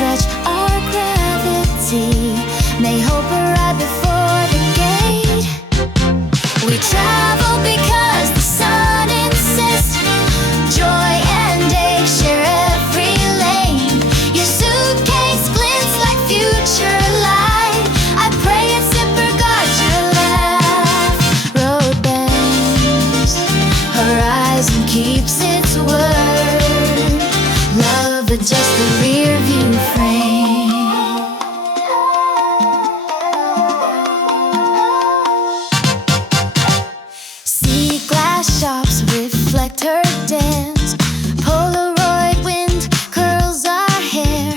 stretch our gravity, may hope arrive before the gate. We travel because the sun insists. Joy and ache share every lane. Your suitcase glints like future light. I pray its zipper guards your laugh. Road bends, horizon keeps its word. Love adjusts the rear view frame. See glass shops reflect her dance. Polaroid wind curls our hair.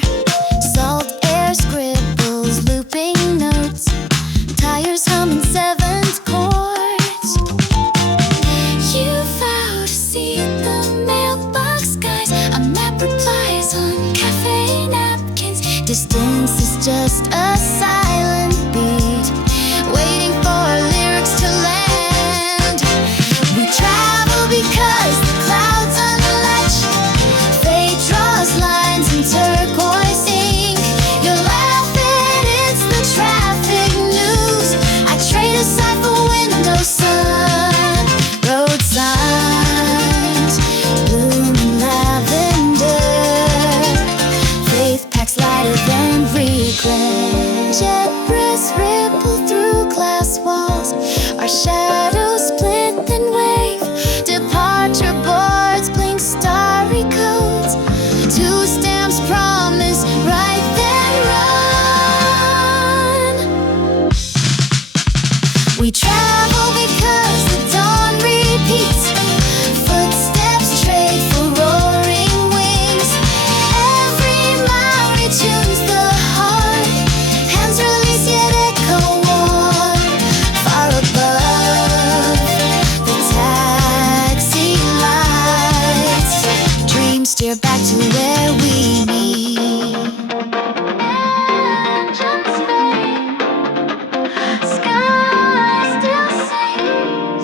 Salt air scribbles looping notes. Tires humming seventh chords. You vow to see the mailbox guys. A map replies on cafe napkins. Distance is just a silent beat, waiting for lyrics to land. We travel because the clouds unlatch. Fate draws lines in turquoise ink. You're laughing, it's the traffic news. I trade aside for window sun. Road signs bloom in lavender. Faith packs lighter than regret. Jet breaths ripple through glass walls. Our shadows split then wave. Departure boards blink starry codes. Two stamps promise right then run. We travel because the dawn repeats. Footsteps trade for roaring wings. Every mile retunes the heart. Hands release yet echo warm. Far above the taxi lights, dreams steer back to where we meet. Engines fade, sky still sings.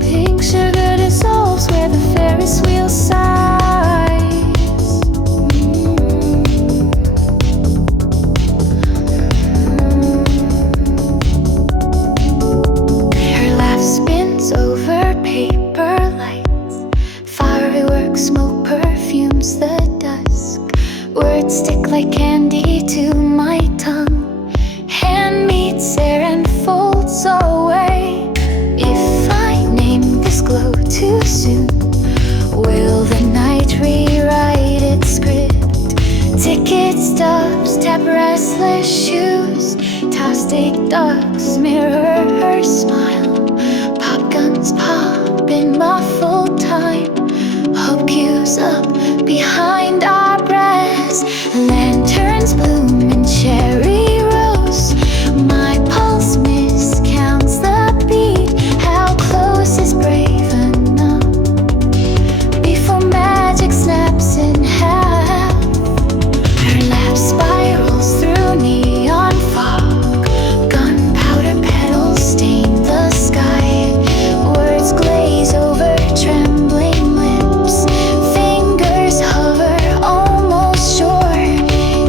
Pink sugar dissolves where the Ferris wheel sighs. Her laugh spins over paper lights. Firework smoke perfumes the dusk. Words stick like candy to my tongue. Hand meets air and folds away. If I name this glow too soon, will the night rewrite its script? Ticket stubs tap restless shoes. Tossed egg dogs mirror her smile. Pop guns pop in muffled time. Hope queues up behind our breaths. Lanterns bloom in cherry rose. My pulse miscounts the beat. How close is brave enough before magic snaps in half? Her laugh spirals through neon fog. Gunpowder petals stain the sky. Words glaze over trembling lips. Fingers hover almost sure.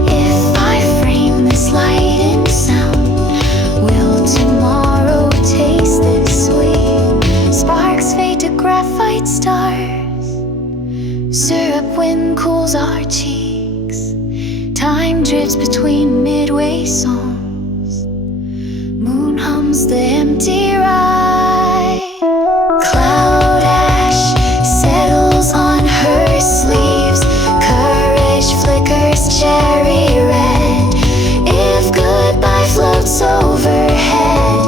If I frame this light in sound, will tomorrow taste this sweet? Sparks fade to graphite stars. Syrup wind cools our cheeks. Time drifts between midway songs. Moon hums the empty ride. Cloud ash settles on her sleeves. Courage flickers cherry red. If goodbye floats overhead,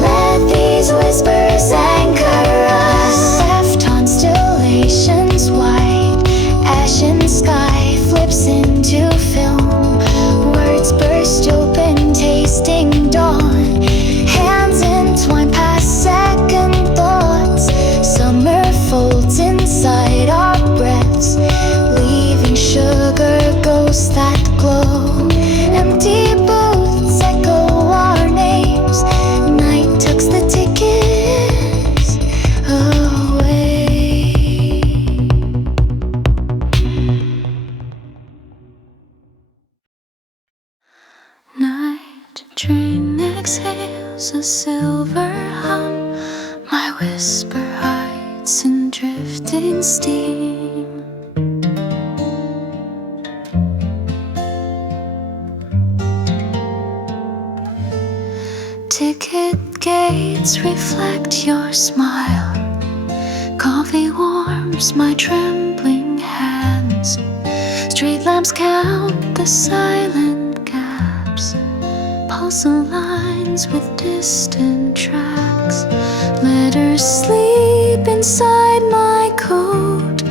let these whispers anchor us. Left constellations white. Ashen sky flips into film. Words burst open, tasting dark. train exhales a silver hum. My whisper hides in drifting steam. Ticket gates reflect your smile. Coffee warms my trembling hands. Street lamps count the silent gaps. Pulse aligns with distant tracks. Letters sleep inside my coat.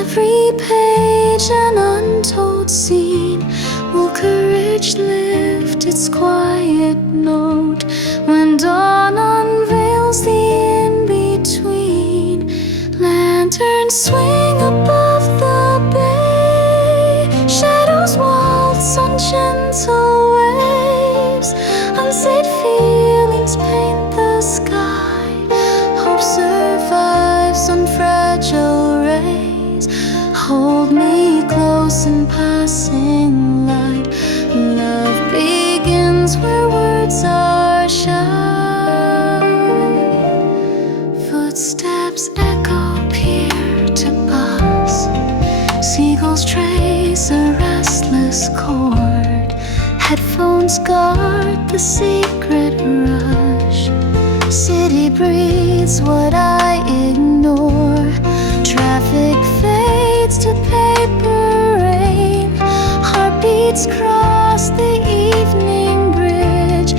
Every page an untold scene. Will courage lift its quiet note when dawn unveils the in-between? Lanterns swing above the bay. Shadows waltz on gentle waves. Unsaid feelings paint the sky. Hope survives on fragile rays. Hold me close in passing light. Love begins where words are shy. Footsteps echo peer to pass. Seagulls trace a restless chord. Headphones guard the secret rush. City breathes what I ignore. Traffic fades to paper rain. Heartbeats cross the evening bridge.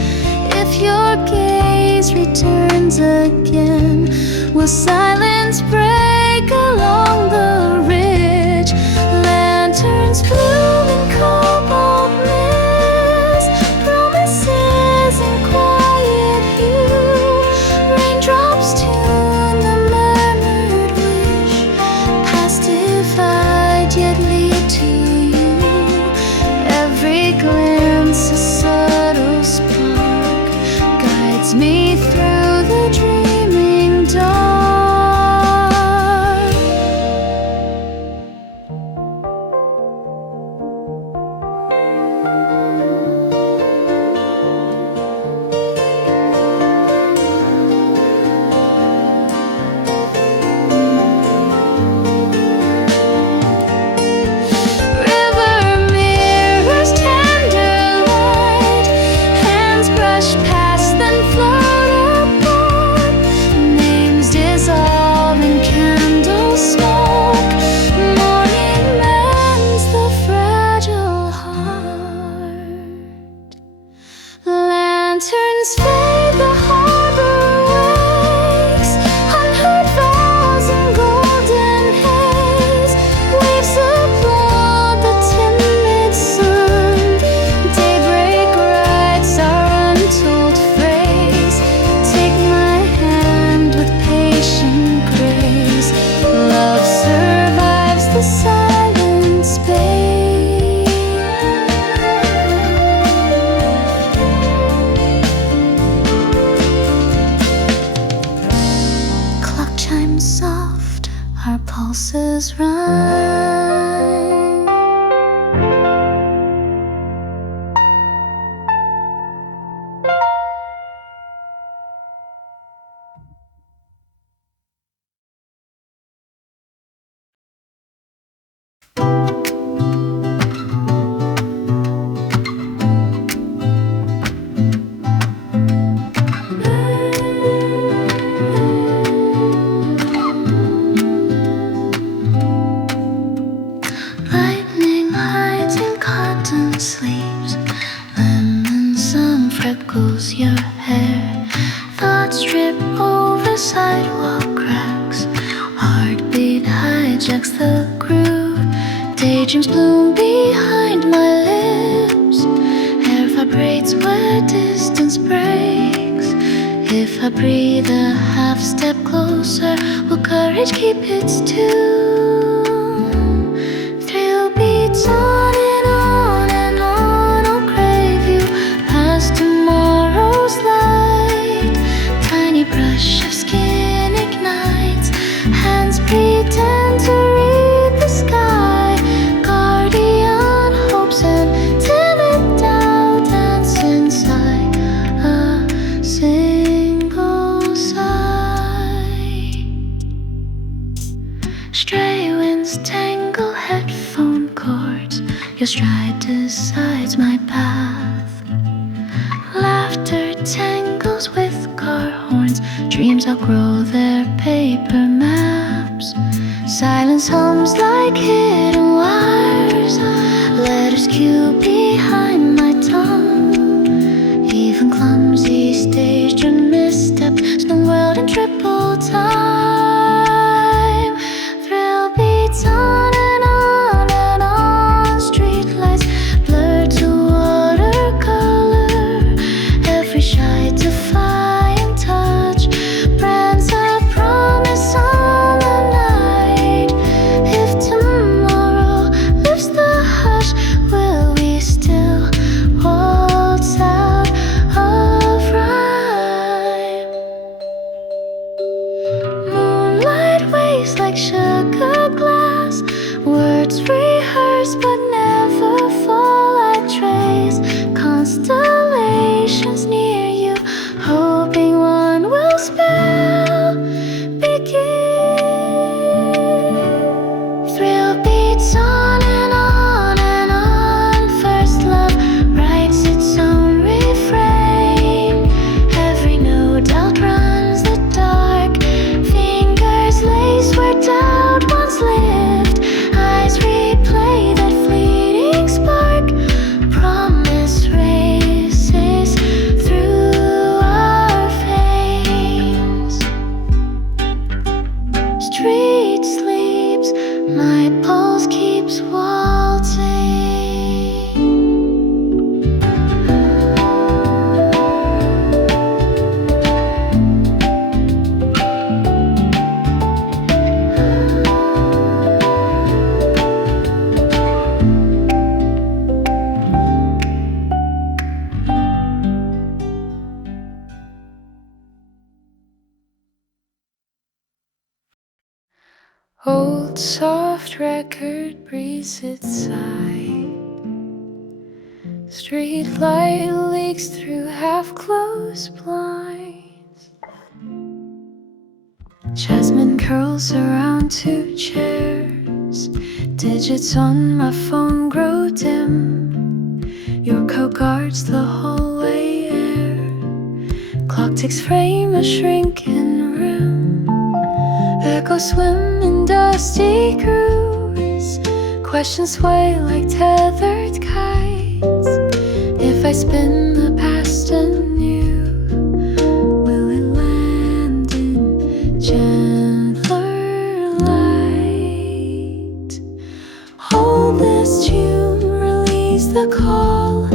If your gaze returns again, will silence break along the ridge? Lanterns bloom in cobalt mist. Promises in quiet hue. Raindrops tune the murmured wish. Past divide yet lead to you. Every glance a subtle spark guides me through the dreaming dark. River mirrors tender light. Hands brush past then float apart. Names dissolve in candle smoke. Morning mends the fragile heart. Lanterns fade, the harbor wakes. Unheard vows in golden haze. Waves applaud the timid sun. Daybreak writes our untold phrase. Take my hand with patient grace. Love survives the silent space. Clock chimes soft, our pulses rhyme. Lightning hides in cotton sleeves. Lemon sun freckles your hair. Thoughts drip over sidewalk cracks. Heartbeat hijacks the groove. Daydreams bloom behind my lips. Hair vibrates where distance breaks. If I breathe a half step closer, will courage keep its tune? Thrill beats on and on and on. I'll crave you past tomorrow's light. Tiny brush of skin ignites. Hands pretend to read the sky. Guardian hopes and timid doubt dance inside. Dreams outgrow their paper maps. Silence hums like hidden wires. Letters queue behind my tongue. Even clumsy staged missteps spin world in triple time. Thrill beats on and on and on. Streetlights blurred to watercolor. Every shy defying touch brands a promise on the night. If tomorrow lifts the hush, will we still waltz out of rhyme? Moonlight waves like sugar glass. Words rehearse but never fall. I trace constellations near you, hoping one will spell begin. Thrill beats on and on and on. First love writes its own refrain. Every note outruns the dark. Fingers lace where doubt once lived. Eyes replay that fleeting spark. Promise races through our veins. Street sleeps, my pulse keeps waltzing. Old soft record breathes its sigh. Street light leaks through half-closed blinds. Jasmine curls around two chairs. Digits on my phone grow dim. Your coat guards the hallway air. Clock ticks frame a shrinking room. Echoes swim in dusty grooves. Questions sway like tethered kites. If I spin the past anew, will it land in gentler light? Hold this tune, release the call.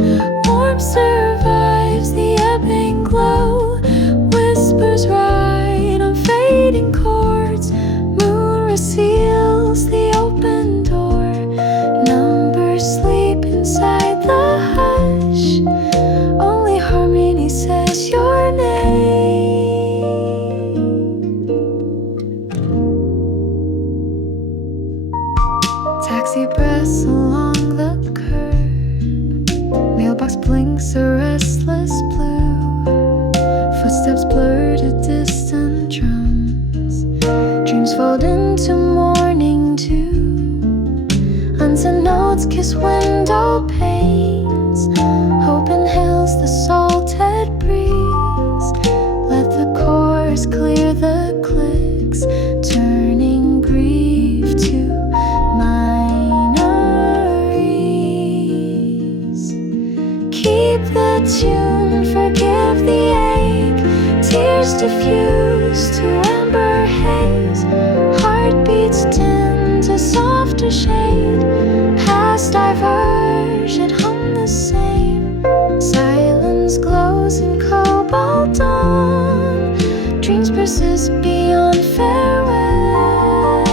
Warmth survives the ebbing glow. Whispers ride on fading chords. Moon reseals the open door. Numbers sleep inside the hush. Only harmony says your name. Taxi breaths along the curb. Mailbox blinks a restless blue. Footsteps blur to distant drums. Dreams fold into morning dew. Unsent notes kiss window panes. Hope inhales the salted breeze. Let the chorus clear the clicks, turning grief to minor ease. Keep the tune, forgive the ache. Tears diffuse to amber haze. Heartbeats dim to softer shade. Past diverge, it hum the same. Silence glows in cobalt dawn. Dreams persist beyond farewell.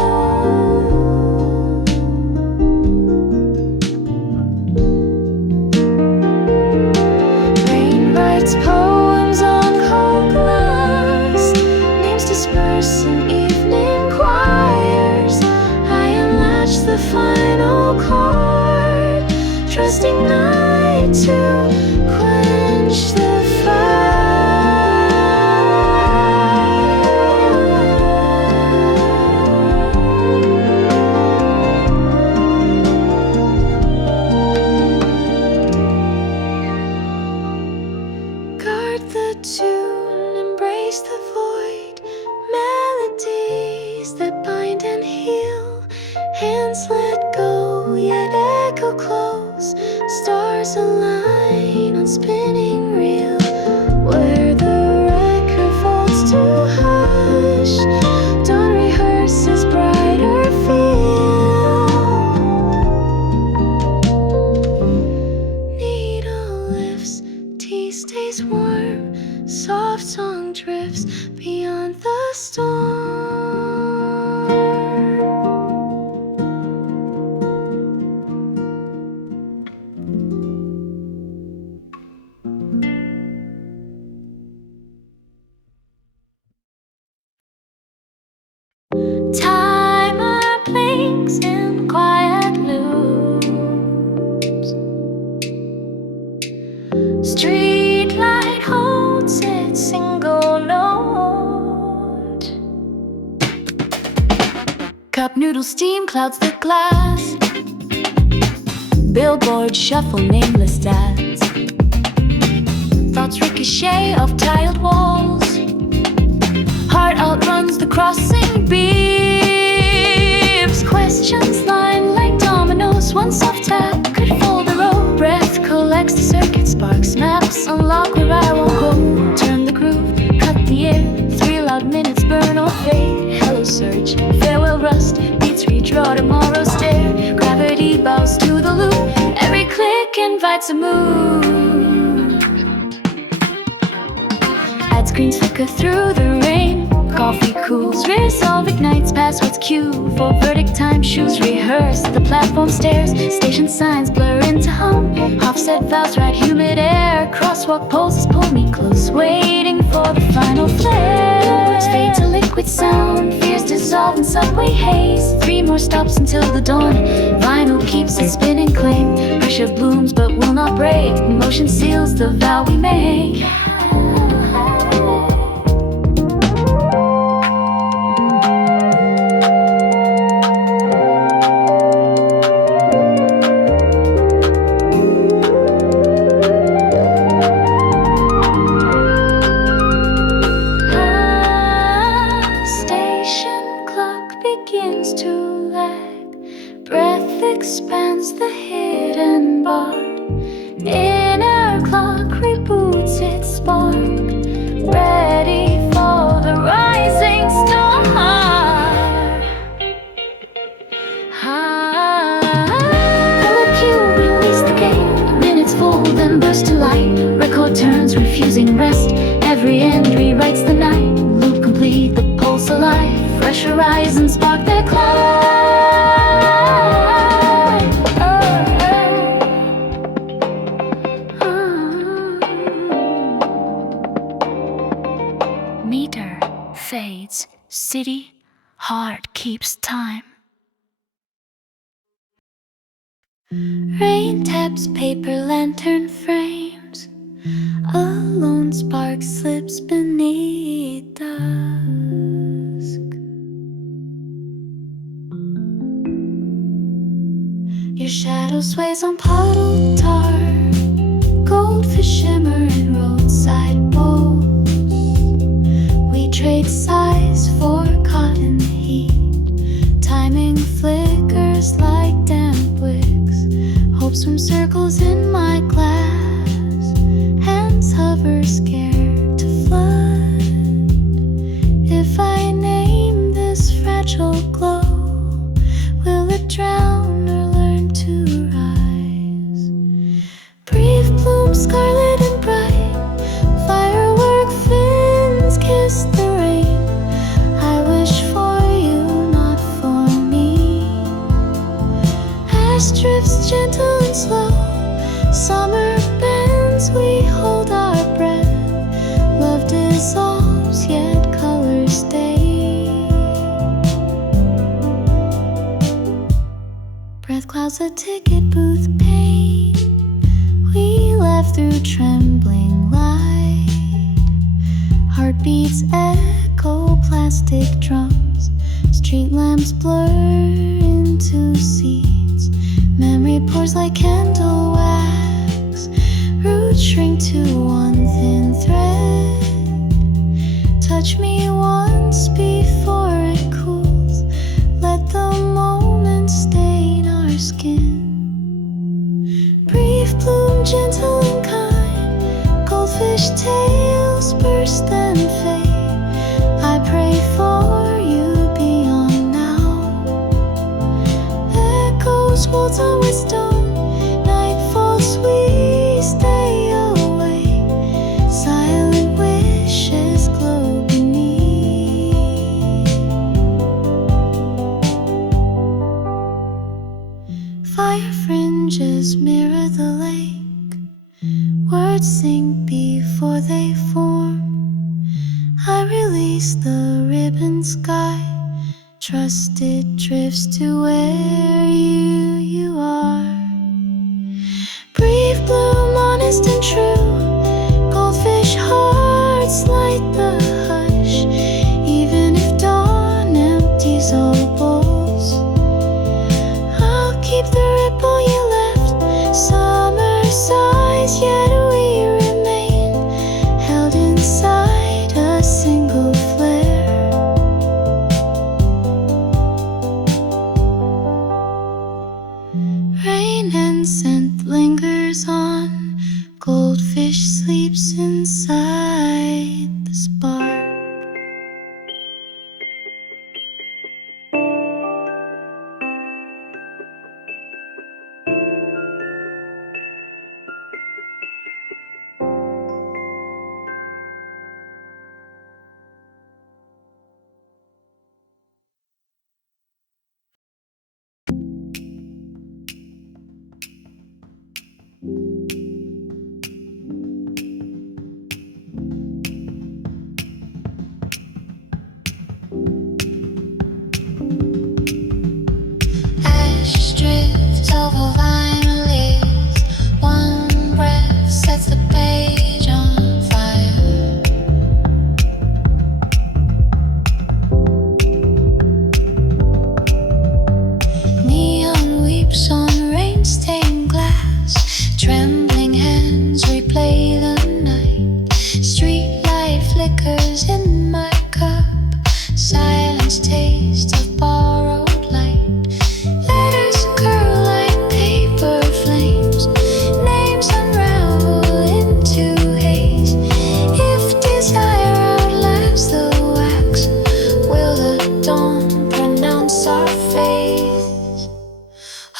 Rain writes poems on cold glass. Names disperse in evening choirs. I unlatch the final chord, trusting night to quench the Guard the tune, embrace the voice. Hands let go, yet echo close. Stars align on spinning reel, where the record falls to hush. Dawn rehearses brighter feel. Needle lifts, tea stays warm. Soft song drifts beyond the storm. Timer blinks in quiet loops. Streetlight holds its single note. Cup noodle steam clouds the glass. Billboards shuffle nameless ads. Thoughts ricochet off tiled walls. Heart outruns the crossing beams. Questions line like dominoes. One soft tap could fold the road. Breath collects the circuit sparks. Maps unlock where I won't go. Turn the groove, cut the air. 3 loud minutes burn or fade. Hello surge, farewell rust. Beats redraw tomorrow's stare. Gravity bows to the loop. Every click invites a move. Ad screens flicker through the rain. Coffee cools, resolve ignites past what's cue. For verdict time, shoes rehearse. The platform stairs, station signs blur into hum. Offset vows ride humid air. Crosswalk poses pull me close, waiting for the final flare. Words fade to liquid sound, fears dissolve in subway haze. 3 more stops until the dawn. Vinyl keeps its spinning claim. Pressure blooms but will not break. Motion seals the vow we make. Expands the hidden bar. Inner clock reboots its spark. Ready for the rising star. Cue release the gate. Minutes fold then burst to light. Record turns refusing rest. Every end rewrites the night. Loop complete, the pulse alive. Fresh horizons spark their climb. Fades, city, heart keeps time. Rain taps paper lantern frames. A lone spark slips beneath dusk. Your shadow sways on puddled tar. Goldfish shimmer in roadside bowls. Trade size for cotton heat. Timing flickers like damp wicks. Hopes from circles in my glass. Hands hover scared to flood. If I name this fragile glow, will it drown or learn to rise? Brief bloom scarlet and bright. Firework fins kiss the rain. I wish for you, not for me. Ash drifts gentle and slow. Summer bends, we hold our breath. Love dissolves, yet colors stay. Breath clouds a ticket booth pane. We laugh through trembling light. Heartbeats echo plastic drums. Street lamps blur into seats. Memory pours like candle wax. Roots shrink to one thin thread. Touch me once before it cools. Let the moment gentle and kind. Goldfish tails burst and fade. I pray for you beyond now. Echoes waltz on with stone. Night falls, we stay away. Silent wishes glow beneath. Fire fringes mirror the lake. Words sink before they form. I release the ribbon sky. Trust it drifts to where you are. Brief bloom, honest and true. Goldfish hearts light the hush. Even if dawn empties all bowls, I'll keep the ripple you left. Summer sighs, yet we remain held inside a single flare. Rain and scent lingers on. Goldfish sleeps inside the spark. Ash drifts over vinyl leaves. One breath sets the page on fire. Neon weeps on rain-stained glass. Trembling hands replay the night. Streetlight flickers in my cup. Silence taste of borrowed light. Letters curl like paper flames. Names unravel into haze. If desire outlasts the wax, will the dawn pronounce our faith?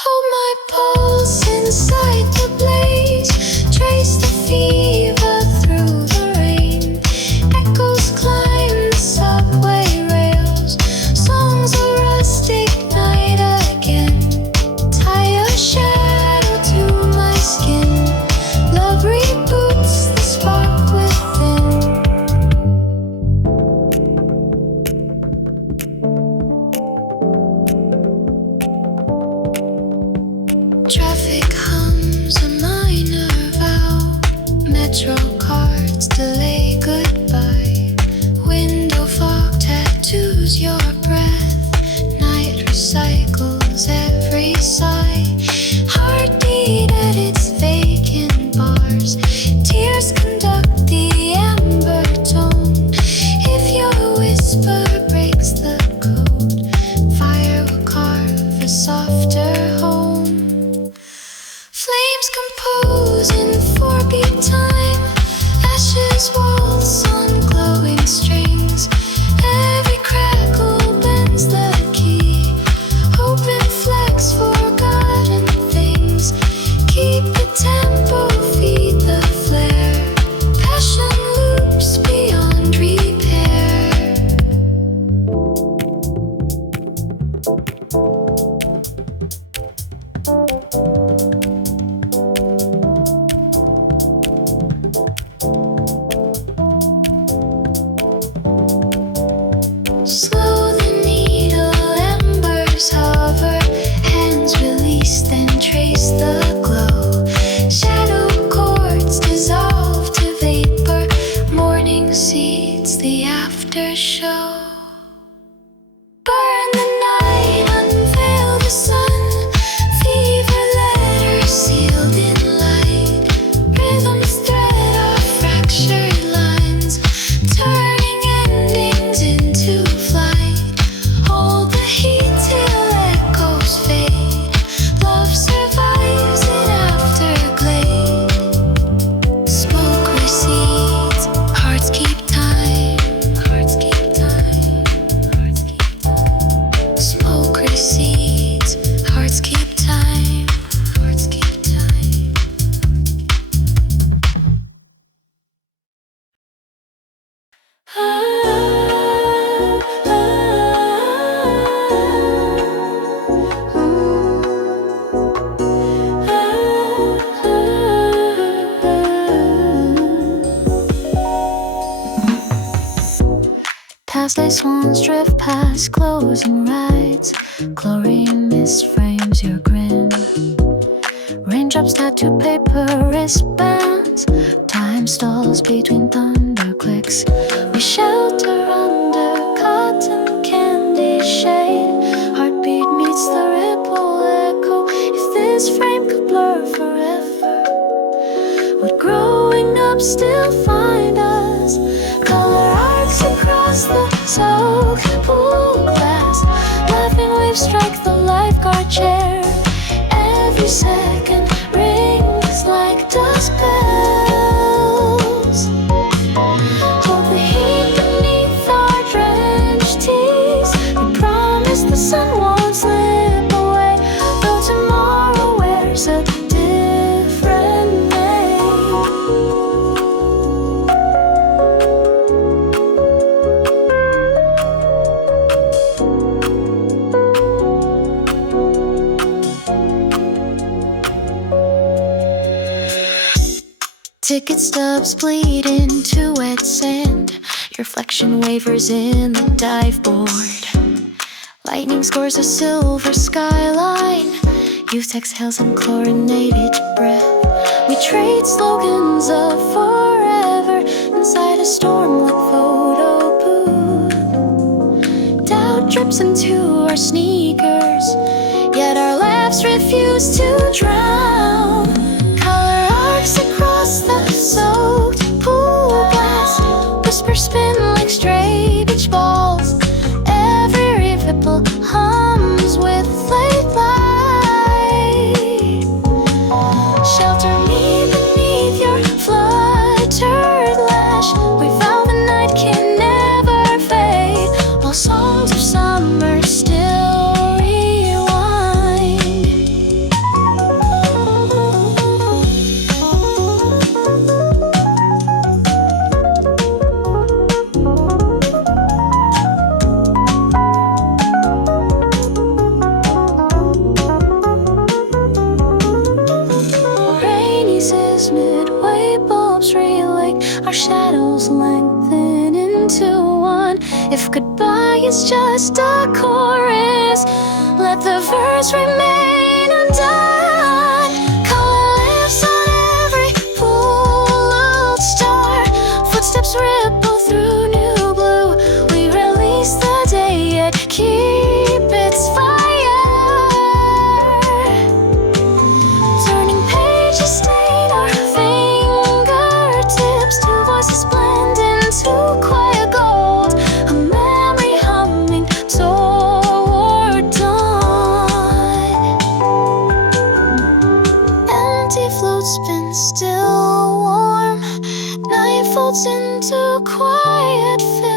Hold my pulse inside the blaze. Trace the fever through the rain. Echoes climb the subway rails. Songs of rust ignite again. Tie a shadow to my skin. Love reboots the spark within. Traffic hums a minor vow. Metro cards delay goodbye. Window fog tattoos your breath. Night recycles every sigh. Heartbeat edits vacant bars. Tears conduct the amber tone. If your whisper breaks the code, fire will carve a softer home. Flames compose in 4-beat time. Ashes waltz on glowing strings. Every crackle bends the key. Open flex, forgotten things. Keep the tempo, feed the flare. Past ice swans drift past closing rides. Chlorine mist frames your grin. Raindrops tattoo paper wristbands. Time stalls between thunder clicks. We shelter under cotton candy shade. Heartbeat meets the ripple echo. If this frame could blur forever, would growing up still find us? Color arcs across the soaked pool glass. Laughing waves strike the lifeguard chair. Every second rings like dust bells. Hold the heat beneath our drenched teeth. We promise the sun won't slip away, though tomorrow wears a different name. Ticket stubs bleed into wet sand. Your reflection wavers in the dive board. Lightning scores a silver skyline. Youth exhales in chlorinated breath. We trade slogans of forever inside a storm like photo booth. Doubt drips into our sneakers, yet our laughs refuse to drown. Color arcs across the soaked pool glass. Whispers spin like stray beach balls. Every ripple hums with late light. Shelter me beneath your fluttered lash. We vow the night can never fade, while songs of summer still rewind. Rainy says midway bulbs relate. Our shadows lengthen into one. If goodbye is just a chorus, let the verse remain undone. Color lives on every pulled star. Footsteps ripple through new blue. We release the day yet keep its fire. Turning pages stain our fingertips. Two voices blend into quiet gold. A memory humming toward dawn. Empty floats spin still warm. Night folds into quiet film.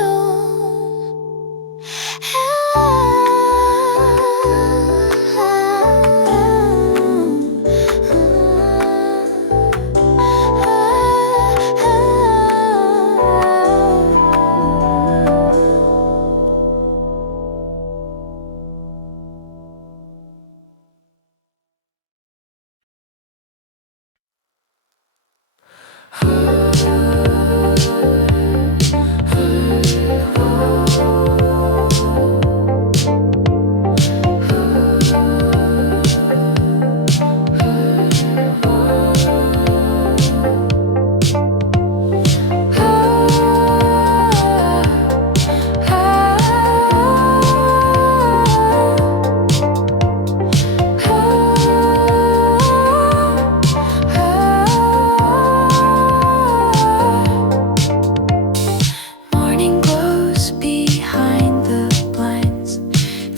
Morning glows behind the blinds.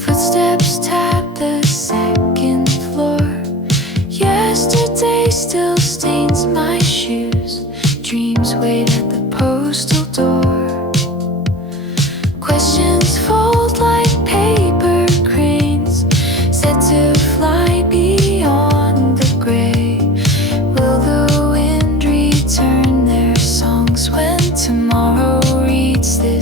Footsteps tap the second floor. Yesterday still stains my shoes. Dreams wait at the postal door. Questions fold like paper cranes, set to fly beyond the gray. Will the wind return their songs when tomorrow reads this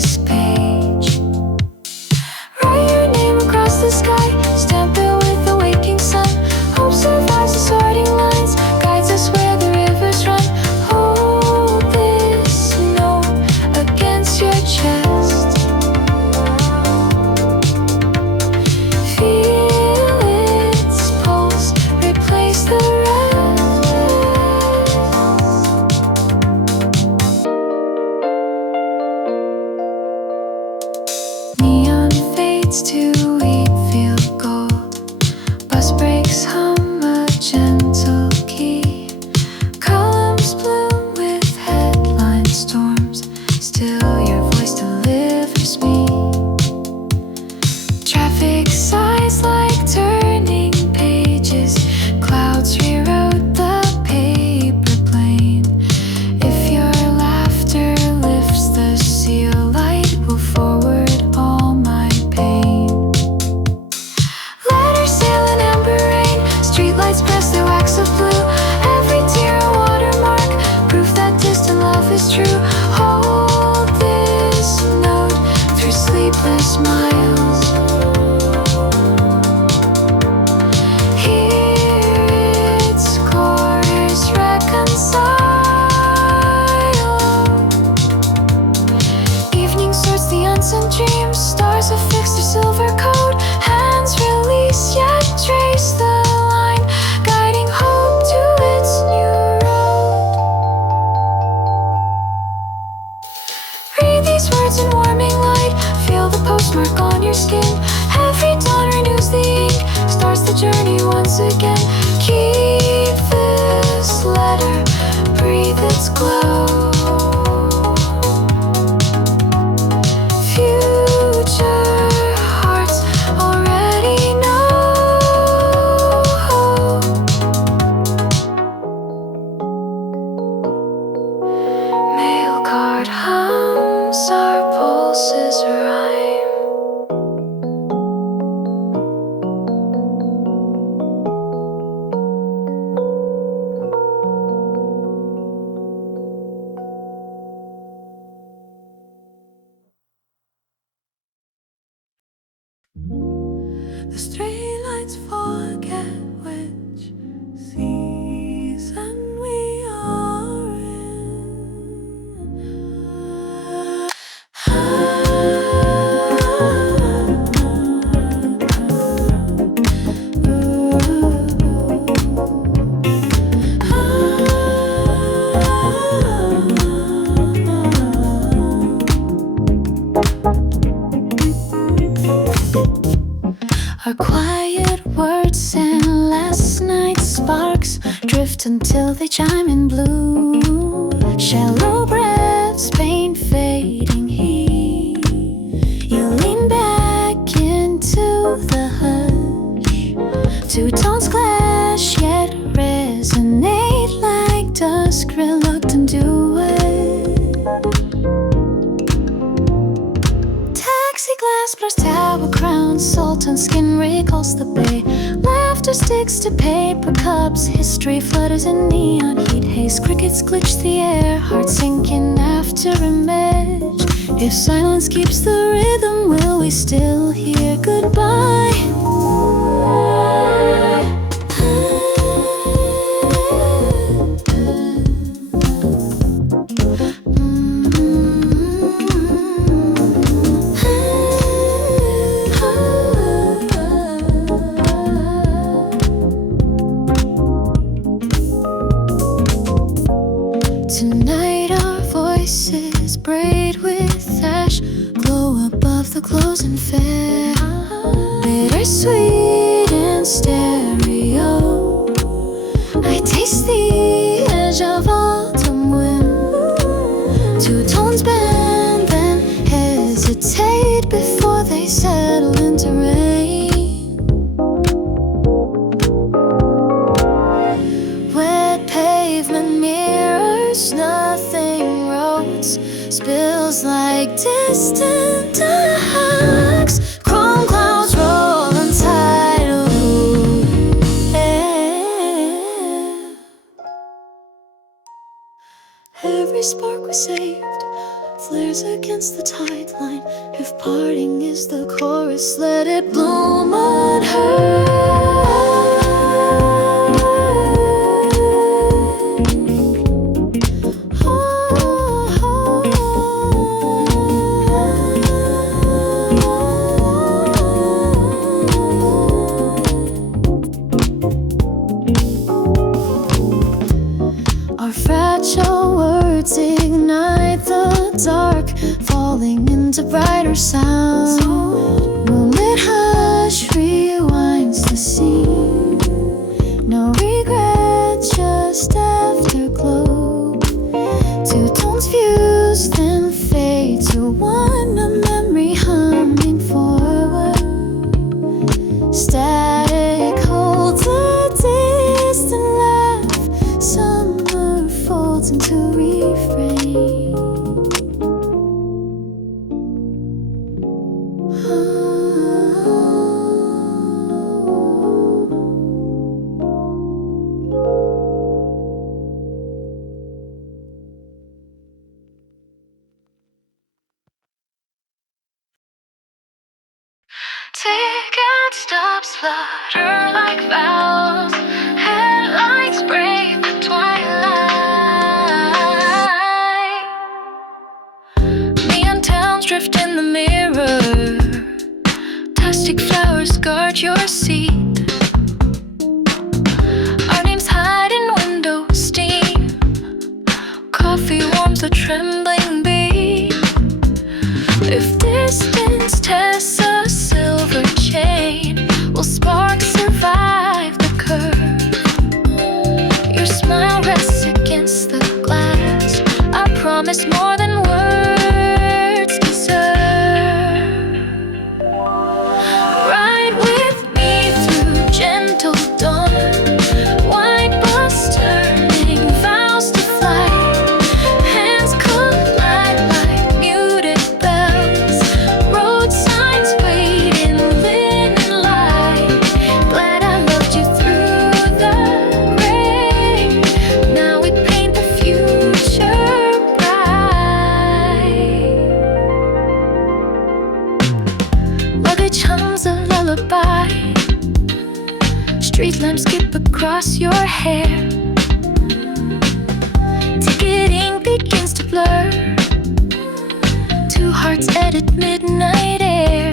smirk on your skin. Every dawn renews the ink, starts the journey once again. Keep this letter, breathe its glow. Future hearts already know. Mail card hums, our pulses rhyme. The streetlights forget which season we are Our quiet words and last night's sparks drift until they chime in blue. Shallow breaths paint fading heat. You lean back into the hush. Two tones clash yet resonate like dusk, reluctant duet. Taxi glass blurs tower crowns, salt on skin recalls the bay. Laughter sticks to paper cups, history flutters in neon heat haze. Crickets glitch the air, hearts sinking after a match. If silence keeps the rhythm, will we still hear goodbye? Tonight our voices braid with ash, glow above the closing fair. Bittersweet in stereo, I taste the edge of autumn wind. Two tones bend, then hesitate before they settle into rain. Wet pavement mirrors, nothing roads, spills like distant hugs. Chrome clouds roll on tidal air. Every spark we saved flares against the tide line. If parting is the chorus, let it bloom unheard. Our fragile words ignite the dark, falling into brighter sound. Moonlit hush rewinds the scene. No regret, just afterglow. Two tones fuse, then fade to one. A memory humming forward. Static holds a distant laugh. Summer folds into refrain. Ticket stops flutter like vows. Headlights break the twilight. Neon towns drift in the mirror. Plastic flowers guard your seat. Our names hide in window steam. Coffee warms a trembling beat. If distance tests promise more than words deserve. Ride with me through gentle dawn, white bus turning vows to fly. Hands collide like muted bells, road signs wait in linen light. Glad I loved you through the gray. Now we paint the future bright. Luggage hums a lullaby, street lamps skip across your hair. Ticketing begins to blur, two hearts edit midnight air.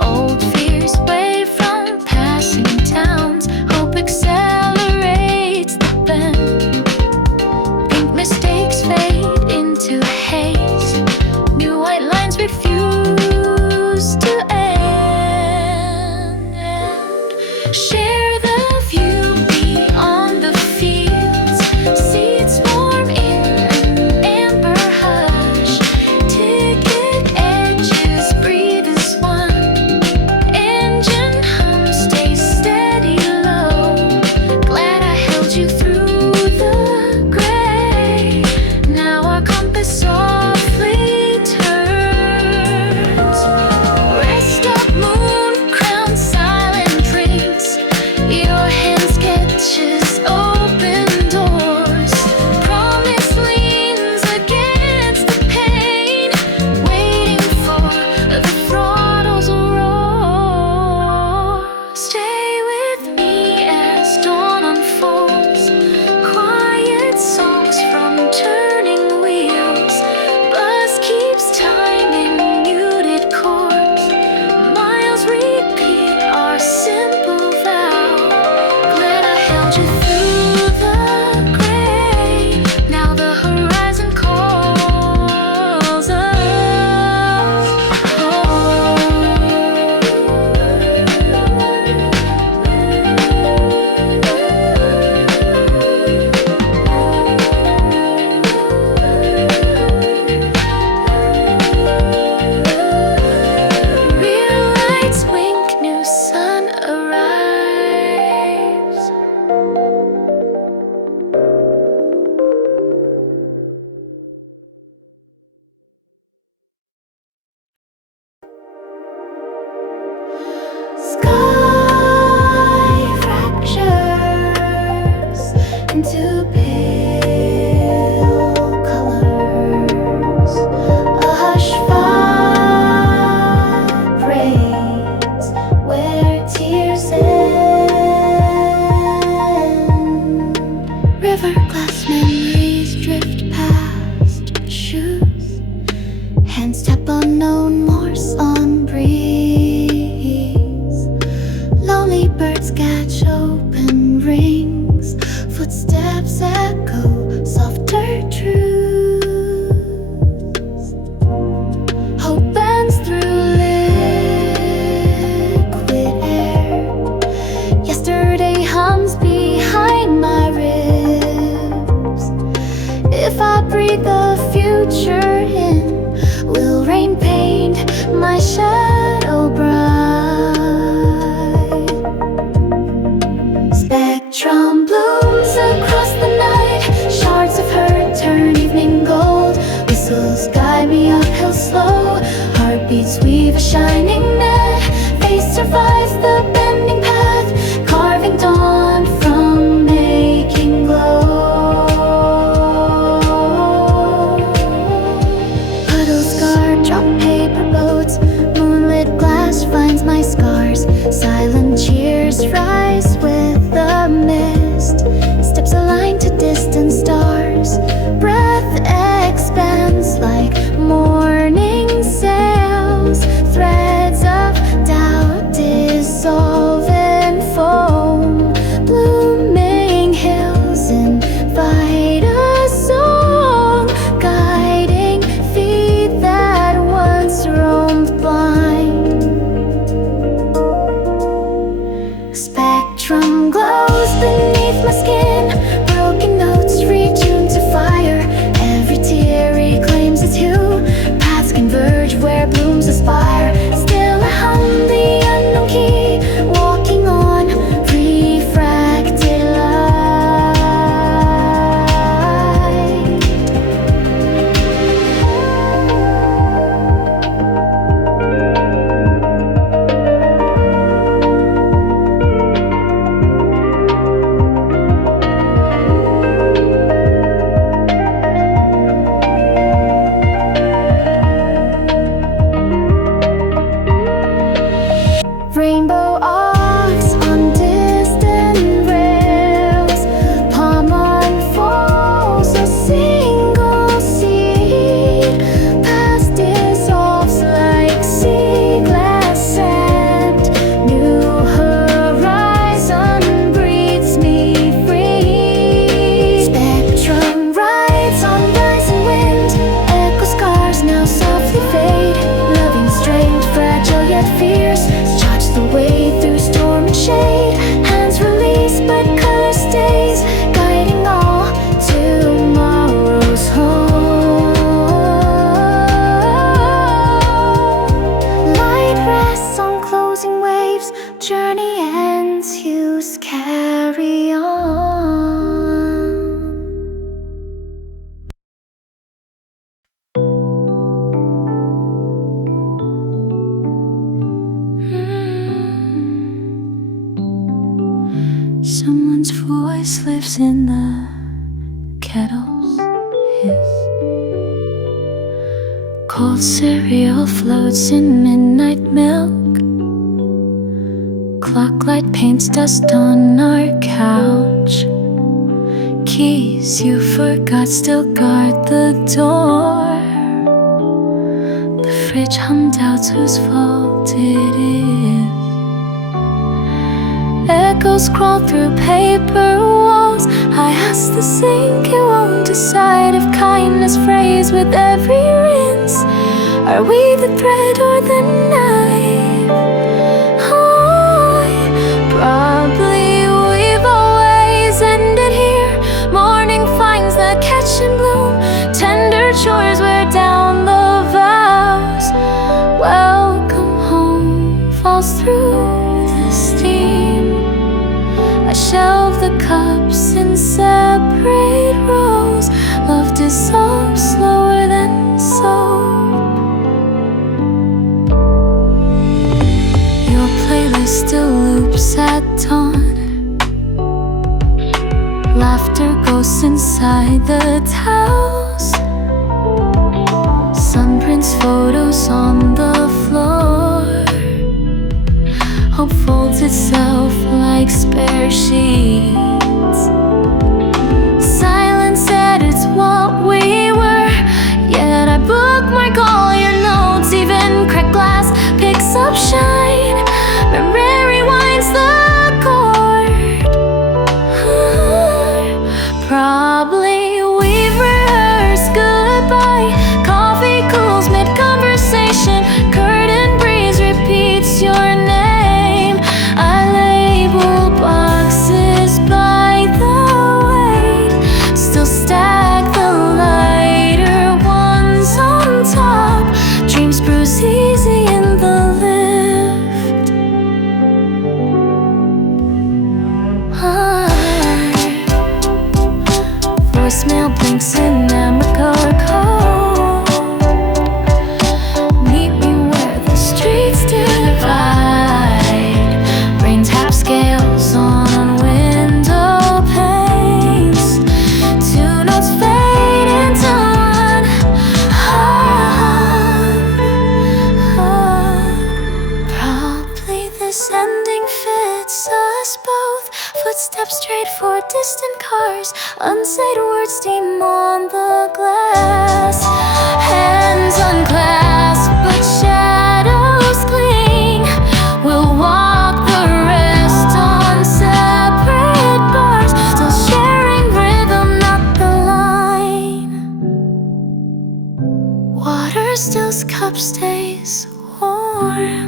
Old fears wave from passing towns, hope accelerates the bend. Pink mistakes fade into haze, new white lines refuse to end. Share the view beyond the fields, seats warm in an amber hush. Ticket edges breathe as one, engine hum stays steady low. Glad I held you through the gray. Now our compass softly turns. Rest up, moon crowned silent drinks, your hand sketches open doors. Promise leans against the pain, waiting for the throttle's roar. Stay with me as dawn unfolds, quiet songs from turning wheels. Bus keeps time in muted chords, miles repeat our simple vow. Glad I held you through the gray. Now the horizon calls us Real lights wink, new sun arrives. Sky fractures into pale colors. A hush vibrates where tears end. River glass memories drift past shoes. Hands tap unknown Morse on breeze. Lonely birds catch open rings. Footsteps echo softer truths. Hope bends through liquid air. Yesterday hums behind my ribs. If I breathe the future in, will rain paint my shadow bright? Spectrum blooms across the night, shards of her turn evening gold. Whistles guide me uphill slow, heartbeats weave a shining net. Face survives the bending path, carving dawn from making glow. moon's voice lives in the kettle's hiss. Cold cereal floats in midnight milk. Clocklight paints dust on our couch. Keys you forgot still guard the door. The fridge hummed out whose fault it is. Echoes crawl through paper walls. I ask the sink, it won't decide if kindness frays with every rinse. Are we the thread or the knife? Probably we've always ended here. Morning finds the catch and bloom. Tender chores wear down the vows. Welcome home falls through the steam. I shelve the cups in separate rows. Love dissolves slower than soap. Your playlist still loops at dawn. Laughter ghosts inside the towels. Sun prints photos on the floor. Hope folds itself like spare sheets. Silence said it's what we were. Yet I bookmark all your notes. Even cracked glass picks up shine. Memory rewinds the chord. Probably we've rehearsed goodbye. Coffee cools mid-conversation. Curtain breeze repeats your name. I label boxes by the weight. Still stack the lighter ones on top. Dreams bruise easy in the lift. Voicemail blinks in Amateur code. Meet me where the streets divide. Rain tap scales on window panes. Two notes fade into one. Probably this ending fits us both. Footsteps straight for distant cars. Unsaid words steam on the glass. Hands unclasped but shadows cling. We'll walk the rest on separate bars. Still sharing rhythm, not the line. Water still's cup stays warm.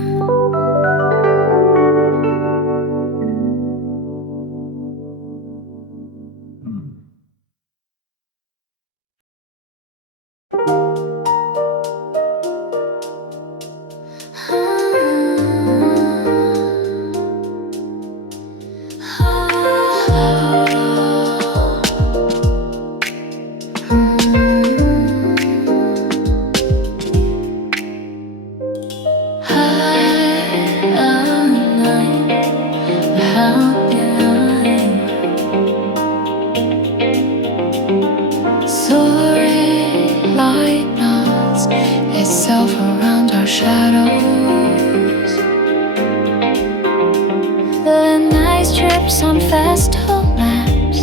On festal maps,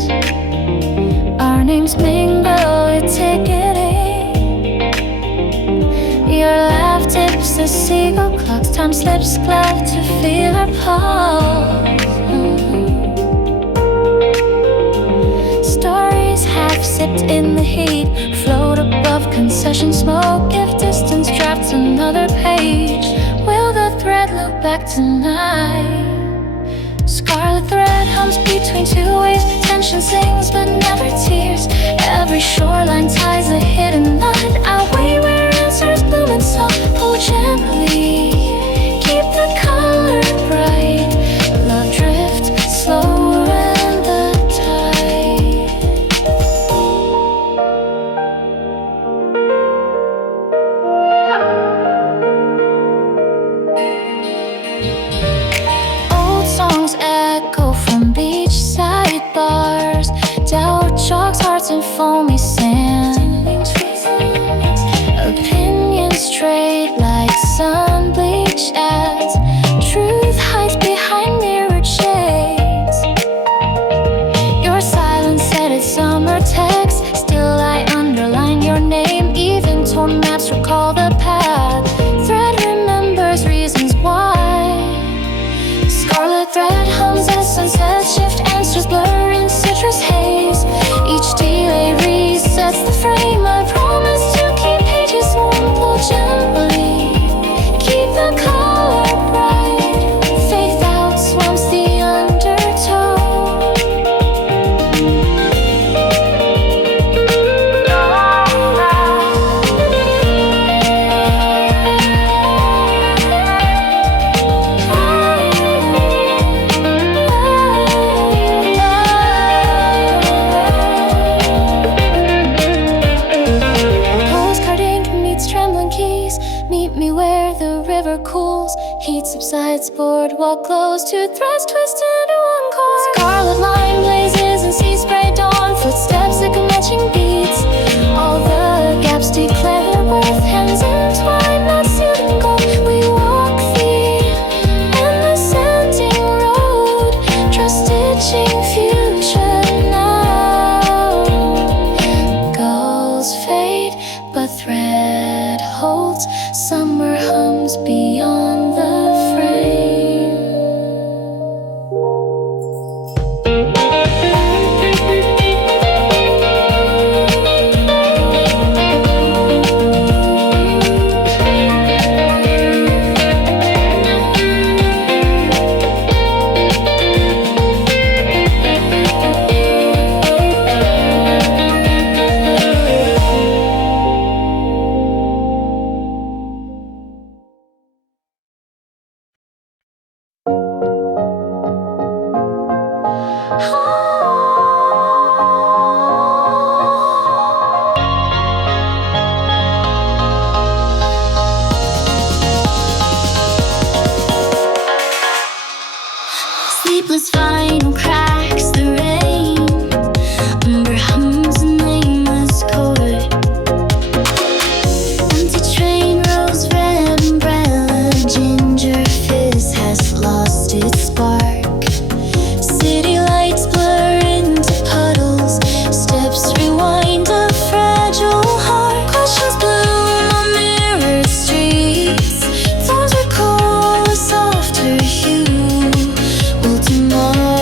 our names mingle with ticketing. Your laugh tips the seagull clocks. Time slips, glad to feel our pulse. Stories half sipped in the heat float above concession smoke. If distance drafts another page, will the thread loop back tonight? Scarlet thread hums between two waves. Tension sings but never tears. Every shoreline ties a hidden knot. Our way where answers bloom and soft. Pull gently, keep the color bright. Love drift slower and the tide. Old songs echo from beachside river cools, heat subsides, boardwalk glows, two threads twist into one cord. Scarlet line blazes and sea spray dawn, footsteps echo matching beats. All the gaps declare their worth, hands entwined, not sealed in gold. We walk the endless ending road, trust stitching future now. Gulls fade, but thread holds. Summer hums beyond the frame. Sleepless vinyl cracks the rain, umber hums a nameless chord. Empty train rolls, red umbrella, ginger fizz has lost its spark. City lights blur into puddles, steps rewind a fragile heart. Questions bloom on mirrored streets, thorns recall a softer hue. Will tomorrow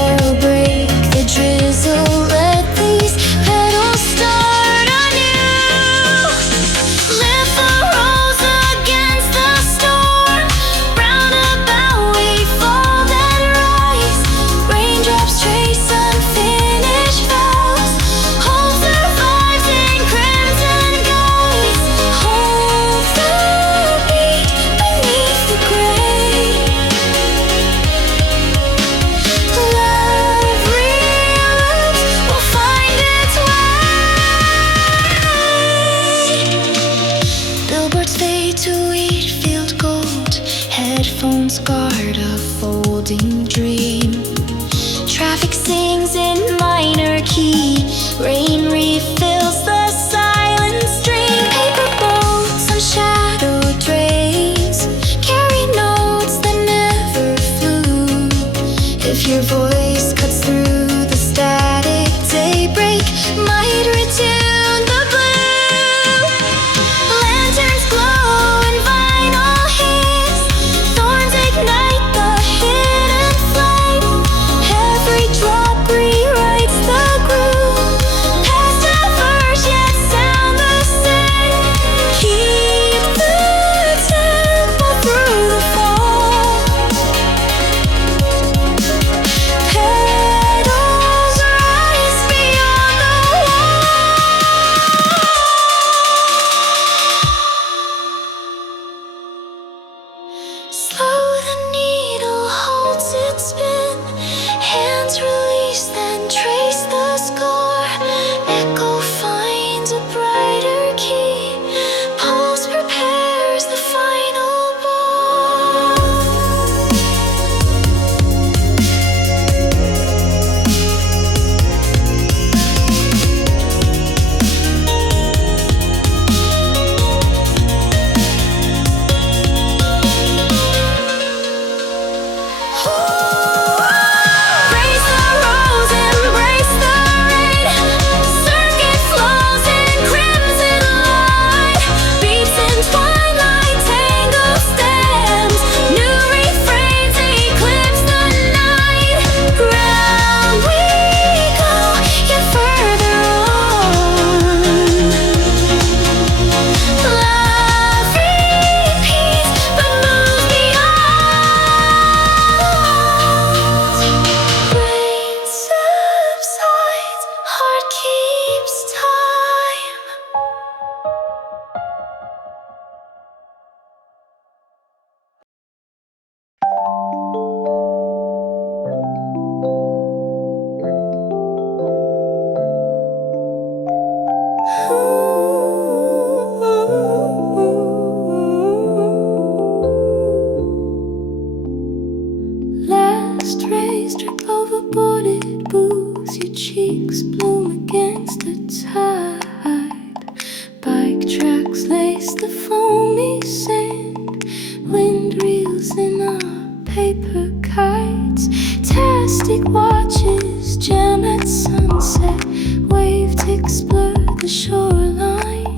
tracks lace the foamy sand. Wind reels in our paper kites. Tastic watches jam at sunset. Wave ticks blur the shoreline.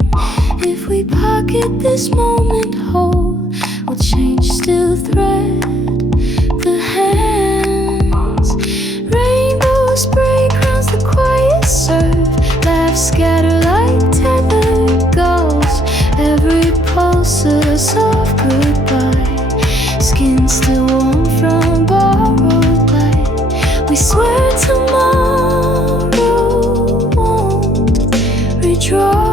If we pocket this moment whole, we'll change still thread the hands. Rainbow spray crowns the quiet surf. Laughs scatter like tethered gulls. Every pulse a soft goodbye. Skin still warm from borrowed light. We swear tomorrow won't redraw.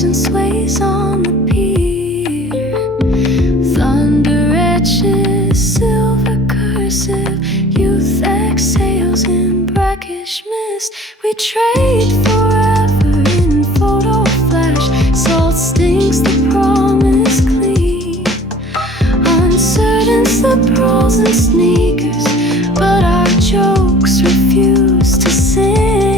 Sways on the pier. Thunder etches silver cursive. Youth exhales in brackish mist. We trade forever in photo flash. Salt stings the promise clean. Uncertain's the pearls and sneakers, but our jokes refuse to sing.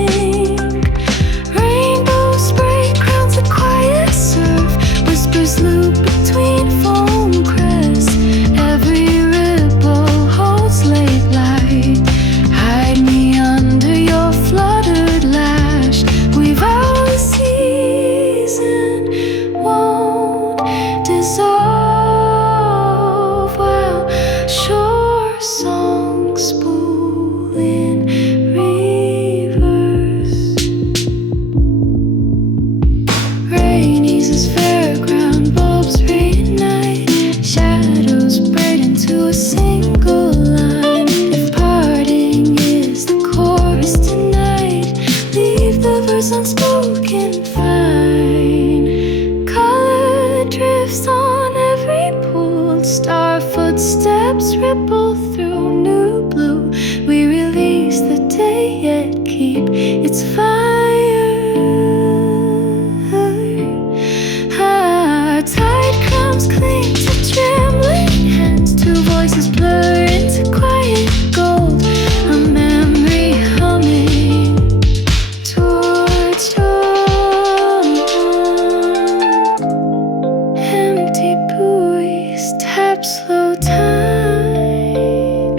Loop between foam crests. Every ripple holds late light. Hide me under your fluttered lash. We vow the season won't dissolve while shore songs spool in reverse. Rain eases fairground. Bulbs reignite, shadows braid into a single line. If parting is the chorus tonight, leave the verse unspoken fine. Color drifts on every pool. Star footsteps ripple through new blue. We release the day yet keep its fire. Cling to trembling hands. Two voices blur into quiet gold. A memory humming towards dawn. Empty buoys tap slow time.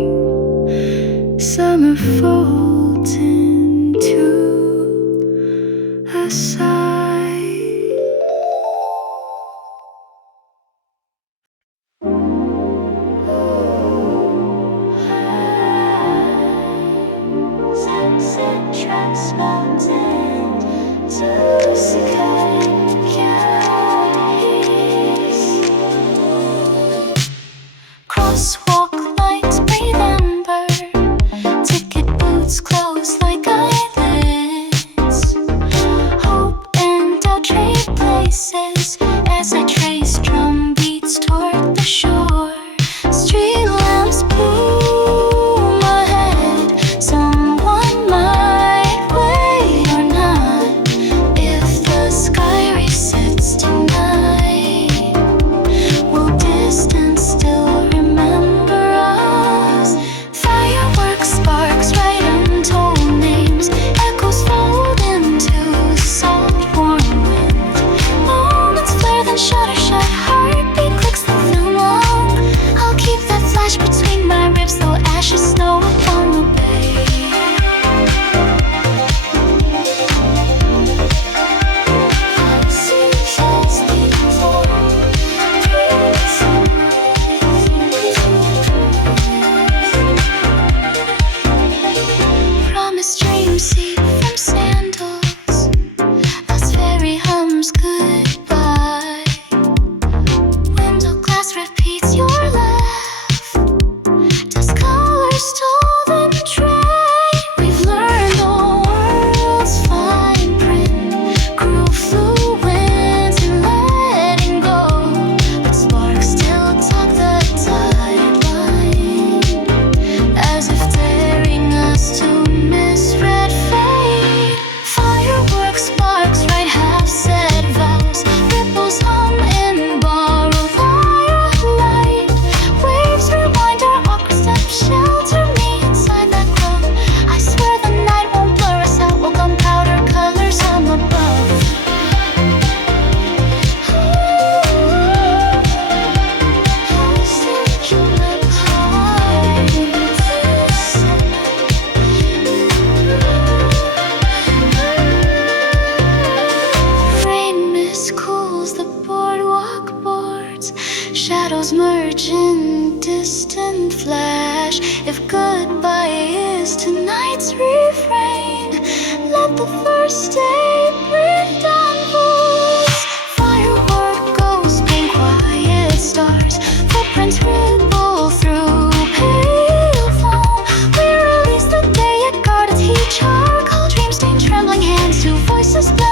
still talk the timeline, as if daring us to misread fate. Firework sparks write half-said vows, ripples hum in borrowed firelight. Waves rewind our awkward steps, shelter me inside that glow. I swear the night won't blur us out, we'll gunpowder colors from above. Rain mist cools the boardwalk boards, shadows merge in distant flash. If goodbye is tonight's refrain, let the first day bring down voice. Firework ghosts paint quiet stars, footprints ripple through pale foam. We release the day it guarded, heat charcoal dreams stain trembling hands, two voices blend.